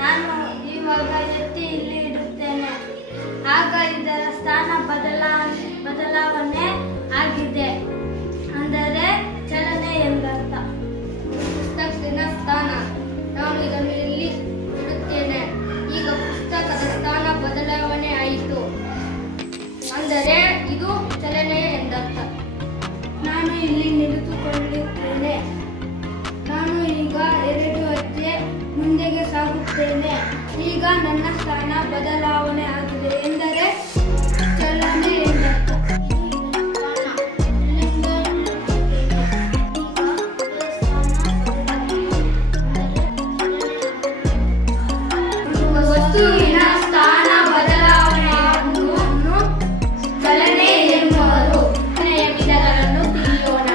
ನಾನು ಇವಾಗ ಎತ್ತಿ ಇಲ್ಲಿ ಇಡುತ್ತೇನೆ, ಆಗ ಇದರ ಸ್ಥಾನ ಬದಲಾವಣೆ ಆಗಿದೆ, ಅಂದರೆ ಚಲನೆ ಎಂದರ್ಥ. ಪುಸ್ತಕದ ಸ್ಥಾನ, ನಾನು ಇದನ್ನು ಇಲ್ಲಿ ಇಡುತ್ತೇನೆ, ಈಗ ಪುಸ್ತಕದ ಸ್ಥಾನ ಬದಲಾವಣೆ ಆಯಿತು, ಅಂದರೆ ಇದು ಚಲನೆ ಎಂದರ್ಥ. ನಾನು ಇಲ್ಲಿ ನಿಂತುಕೊಳ್ಳುತ್ತೇನೆ, ನಾನು ಈಗ 2 ಹೆಜ್ಜೆ ಮುಂದೆಗೆ ಸಾಗುತ್ತೇನೆ, ಈಗ ನನ್ನ ಸ್ಥಾನ ಬದಲಾವಣೆ ಆಗಿದೆ, ಎಂದರೆ ಚಲನೆ ಎಂದರ್ಥ. ವಸ್ತುವಿನ ಸ್ಥಾನ ಬದಲಾವಣೆಯನ್ನು ಚಲನೆ ಎನ್ನುವರು. ವಿಧಗಳನ್ನು ತಿಳಿಯೋಣ.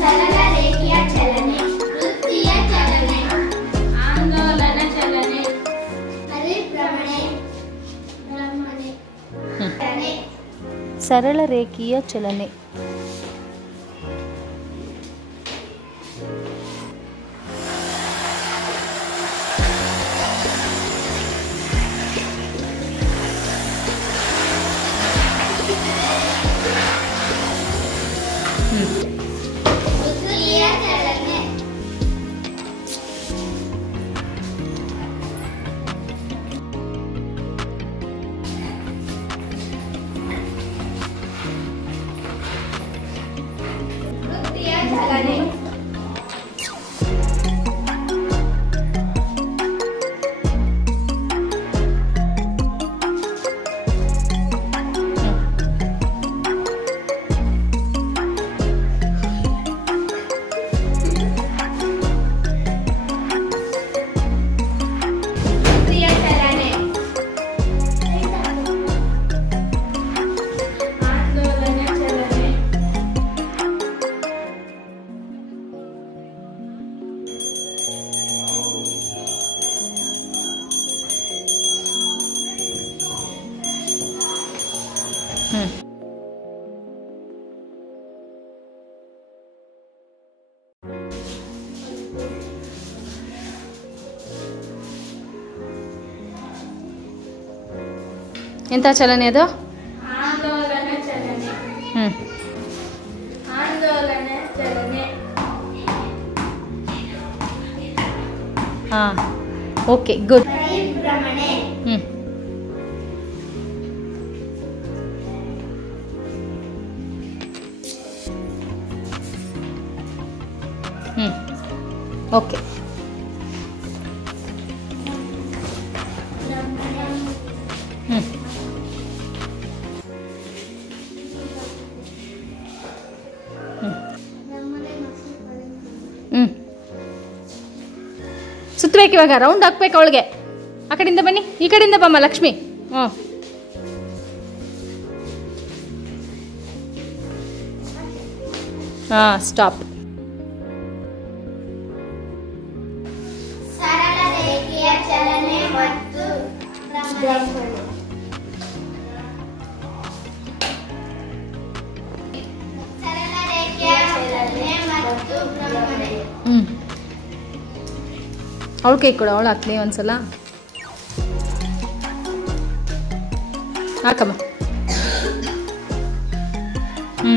ಸರಳ ರೇಖೆಯ ಚಲನೆ, ವೃತ್ತಿಯ ಚಲನೆ, ಆಂದೋಲನ ಚಲನೆ, ಪರಿಭ್ರಮಣೆ, ಚಲನೆ. ಸರಳ ರೇಖೀಯ ಚಲನೆ. ವೃತ್ತಿಯ ಚಲನೆ, ವೃತ್ತಿಯ ಚಲನೆ, ವೃತ್ತಿಯ ಚಲನೆ, ಆಂದೋಲನ ಚಲನೆ, ಎಂಥ ಚಲನೆ ಅದು? ಆಂದೋಲನ ಚಲನೆ, ಹ್ಮ್ ಆಂದೋಲನ ಚಲನೆ, ಹಾಂ, ಓಕೆ, ಗುಡ್. ಪರಿಭ್ರಮಣೆ, ಹ್ಮ್ ಹ್ಮ್ ಓಕೆ. ಹ್ಮ್ ಹ್ಮ್ ಸುತ್ತಬೇಕು. ಇವಾಗ ರೌಂಡ್ ಹಾಕ್ಬೇಕು ಅವಳಿಗೆ. ಆ ಕಡೆಯಿಂದ ಬನ್ನಿ, ಈ ಕಡೆಯಿಂದ ಬಮ್ಮ ಲಕ್ಷ್ಮಿ. ಹ್ಞೂ ಹಾಂ, ಸ್ಟಾಪ್. ಸರಳ ರೇಖೆಯ ಚಲನೆ ಮತ್ತು ಭ್ರಮಣೆ. ಸರಳ ರೇಖೆಯ ಚಲನೆ ಮತ್ತು ಭ್ರಮಣೆ. ಹ್ಞೂ ಅವಳು ಕೈ ಕೊಡು, ಅವಳು ಹಾಕ್ಲಿ ಒಂದ್ಸಲ. ಹಾಕಮ್ಮ. ಹ್ಞೂ